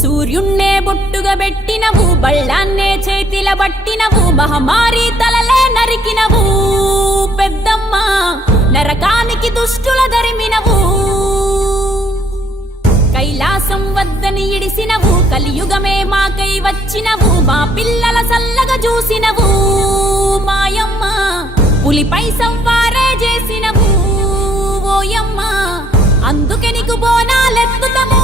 సూర్యున్నే బొట్టుగా పెట్టినవు, బళ్ళాన్నే చేతిల పట్టినవు, మహమారి తలలే నరికినవు పెద్దమ్మ, నరకానికి దుష్టుల దరిమినవు. కైలాసం వద్దని ఇడిసినవు, కలియుగమే మాకై వచ్చినవు, మా పిల్లల సల్లగా చూసినవు మాయమ్మ, పులిపై సంవారే చేసినవు ఓయమ్మ, అందుకే నీకు బోనాలెత్తుతము.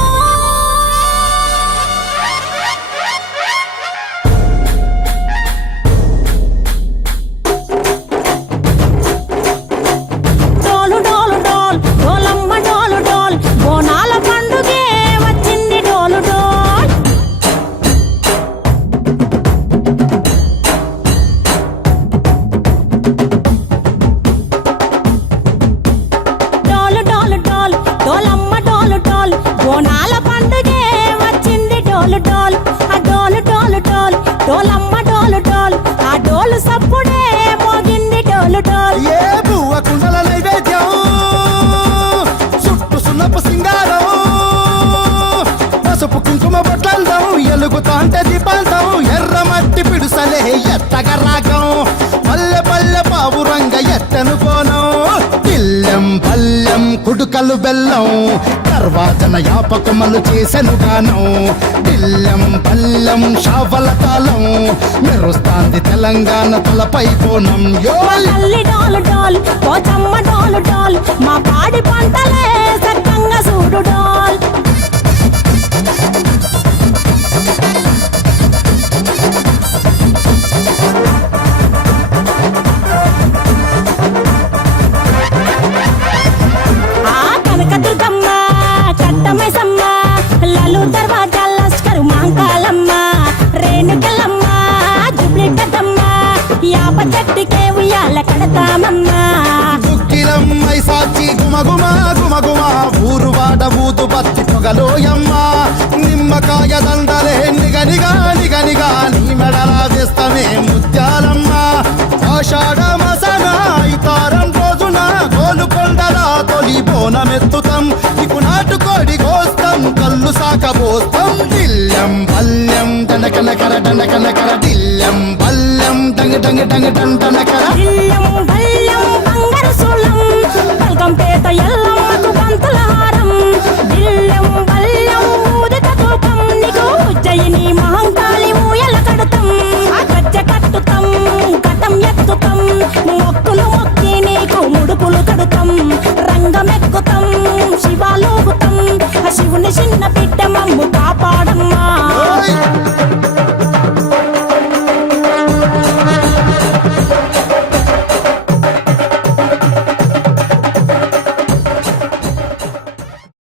ఎలుగుతాంటే దీపాంతం ఎర్రమట్టి పిడుసలే ఎత్తగ రాగం, పల్లె పల్లె పావురంగ ఎత్తను పోనం, పిల్లెం పల్లెం కుడుకలు బెల్లం, తర్వాతన యాపకమలు చేసెను గానం, పిల్లెం పల్లెం షావల తాళం, మెరుస్తాంది తెలంగాణ తలపై కోణం. మా పాడి పంటలే సక్కంగా చూడు డాల్. చెట్టుకే ఉయ్యాల కడతామమ్మా, దుక్కిలమ్మై సాచి గుమగుమ గుమగుమ, ఊరు వాడ ఊదు బత్తి పొగలోయమ్మ, నిమ్మకాయ దండలే నిగనిగా నిగనిగా, నీ మెడలా వేస్తమే ముత్యాలమ్మ, ఆషాఢ మసన ఇతారం రోజున గోలుకొండల తొలి బోనమెత్తుతాం, నీకు నాటుకోడి కోస్తాం, కళ్ళు సాకబోస్తాం, దిల్లం పల్లెం దండకనకర దండకనకర, దిల్లం పల్లెం డంగ డంగ డంగ డండనకర, దిల్లం బల్లం బంగారు సోలం, బల్గంపేట ఎల్లమ్మకు పంతుల హారం, దిల్లం బల్లం ఊదిత తూపం, నీకు ఉజ్జయిని మహంకాళి ఊయల కడతాం, గజ్జ కట్టుతాం కటం ఎత్తుతాం, మొక్కులు మొక్కి నీకు ముడుపులు కడుతాం, రంగమెక్కుతాం శివాలోగుతాం, శివుని చిన్న బిడ్డ మమ్ము